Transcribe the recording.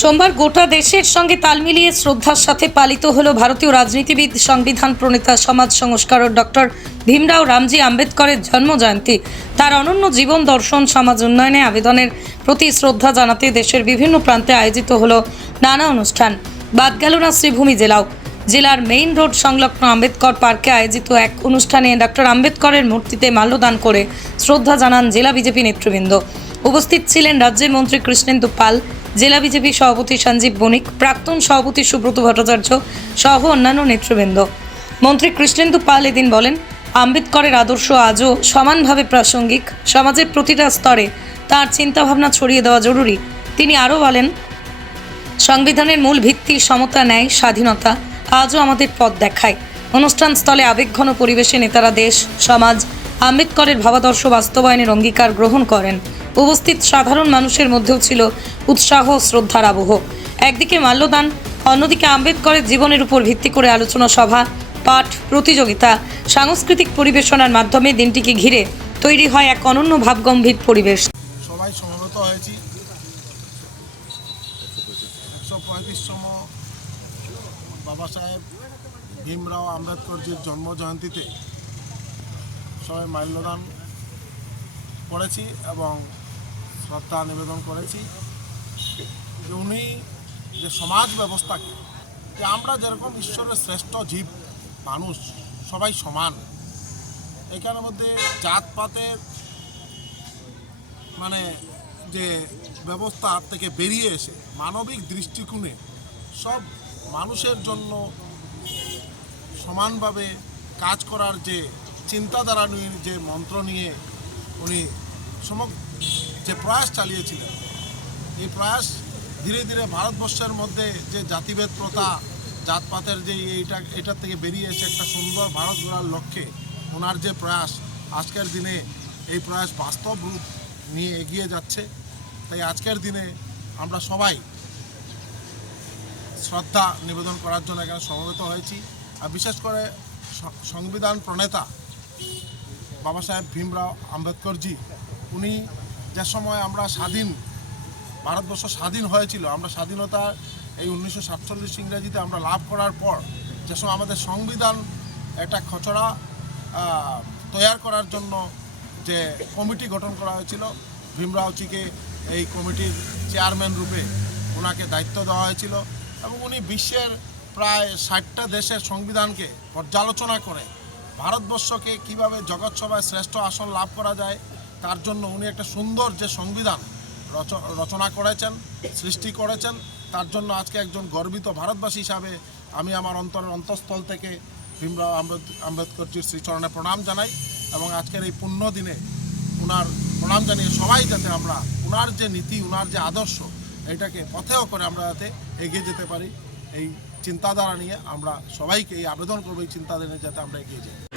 সোমবার গোটা দেশের সঙ্গে তাল মিলিয়ে শ্রদ্ধার সাথে পালিত হলো ভারতীয় রাজনীতিবিদ, সংবিধান প্রণেতা, সমাজ সংস্কারক ডক্টর ভীমরাও রামজি আম্বেদকরের জন্মজয়ন্তী তার অনন্য জীবন দর্শন, সমাজ উন্নয়নে আবেদনের প্রতি শ্রদ্ধা জানাতে দেশের বিভিন্ন প্রান্তে আয়োজিত হলো নানা অনুষ্ঠান। বাদ গেল না শ্রীভূমি জেলাও। জেলার মেইন রোড সংলগ্ন আম্বেদকর পার্কে আয়োজিত এক অনুষ্ঠানে ডক্টর আম্বেদকরের মূর্তিতে মাল্যদান করে শ্রদ্ধা জানান জেলা বিজেপি নেতৃবৃন্দ। উপস্থিত ছিলেন রাজ্যের মন্ত্রী কৃষ্ণেন্দু পাল জেলা বিজেপি সভাপতি সঞ্জীব বণিক, প্রাক্তন সভাপতি সুব্রত ভট্টাচার্য সহ অন্যান্য নেতৃবৃন্দ। মন্ত্রী কৃষ্ণেন্দু পাল এদিন বলেন, আম্বেদকরের আদর্শ আজও সমানভাবে প্রাসঙ্গিক, সমাজের প্রতিটা স্তরে তার চিন্তাভাবনা ছড়িয়ে দেওয়া জরুরি। তিনি আরও বলেন, সংবিধানের মূল ভিত্তি সমতা, ন্যায়, স্বাধীনতা আজও আমাদের পথ দেখায়। অনুষ্ঠান স্থলে আবেগঘন পরিবেশে নেতারা দেশ, সমাজ আম্বেদকরের ভাবাদর্শ বাস্তবায়নের অঙ্গীকার গ্রহণ করেন। উপস্থিত সাধারণ মানুষের মধ্যেও ছিল উৎসাহ শ্রদ্ধার আবহ। একদিকে মাল্যদান, অন্যদিকে আম্বেদকরের জীবনের উপর ভিত্তি করে আলোচনা সভা, পাঠ, প্রতিযোগিতা, সাংস্কৃতিক পরিবেশনার মাধ্যমে দিনটিকে ঘিরে তৈরি হয় এক অনন্য ভাবগম্ভীর পরিবেশ। সবাই সমবেত হয়েছি। বাবা সাহেব ভীমরাও আম্বেদকরজির জন্ম জয়ন্তীতে সবাই মাল্যদান করেছি এবং শ্রদ্ধা নিবেদন করেছি যে উনি যে সমাজ ব্যবস্থাকে, যে আমরা যেরকম ঈশ্বরের শ্রেষ্ঠ জীব, মানুষ, সবাই সমান, এখানের মধ্যে জাতপাতের মানে যে ব্যবস্থা থেকে বেরিয়ে এসে, মানবিক দৃষ্টিকোণে সব মানুষের জন্য সমানভাবে কাজ করার যে চিন্তাধারা নিয়ে, যে মন্ত্র নিয়ে উনি সমগ্র যে প্রয়াস চালিয়েছিলেন। এই প্রয়াস ধীরে ধীরে ভারতবর্ষের মধ্যে যে জাতিভেদ প্রথা, জাতপাতের যে এইটা, এটার থেকে বেরিয়ে এসে একটা সুন্দর ভারত গড়ার লক্ষ্যে ওনার যে প্রয়াস, আজকের দিনে এই প্রয়াস বাস্তব রূপ নিয়ে এগিয়ে যাচ্ছে। তাই আজকের দিনে আমরা সবাই শ্রদ্ধা নিবেদন করার জন্য এখানে সমবেত হয়েছি। আর বিশেষ করে সংবিধান প্রণেতা বাবা সাহেব ভীমরাও আম্বেদকরজি, উনি যে সময় আমরা স্বাধীন, ভারতবর্ষ স্বাধীন হয়েছিল, আমরা স্বাধীনতা এই উনিশশো সাতচল্লিশ ইংরেজিতে আমরা লাভ করার পর, যে সময় আমাদের সংবিধান একটা খচড়া তৈয়ার করার জন্য যে কমিটি গঠন করা হয়েছিল, ভীমরাওজিকে এই কমিটির চেয়ারম্যান রূপে ওনাকে দায়িত্ব দেওয়া হয়েছিল এবং উনি বিশ্বের প্রায় ষাটটা দেশের সংবিধানকে পর্যালোচনা করে ভারতবর্ষকে কীভাবে জগৎসভায় শ্রেষ্ঠ আসন লাভ করা যায়, তার জন্য উনি একটা সুন্দর যে সংবিধান রচ- রচনা করেছেন, সৃষ্টি করেছেন, তার জন্য আজকে একজন গর্বিত ভারতবাসী হিসাবে আমি আমার অন্তরের অন্তঃস্থল থেকে ভীমরাও আম্বেদ- আম্বেদকরজির শ্রীচরণে প্রণাম জানাই এবং আজকের এই পুণ্য দিনে ওনার প্রণাম জানিয়ে সবাই যাতে আমরা ওনার যে নীতি ওনার যে আদর্শ, এটাকে পথেও করে আমরা যাতে এগিয়ে যেতে পারি। এই চিন্তাধারা নিয়ে আমরা সবাইকে এই আবেদন করব এই চিন্তাধারা যাতে আমরা এগিয়ে যাই।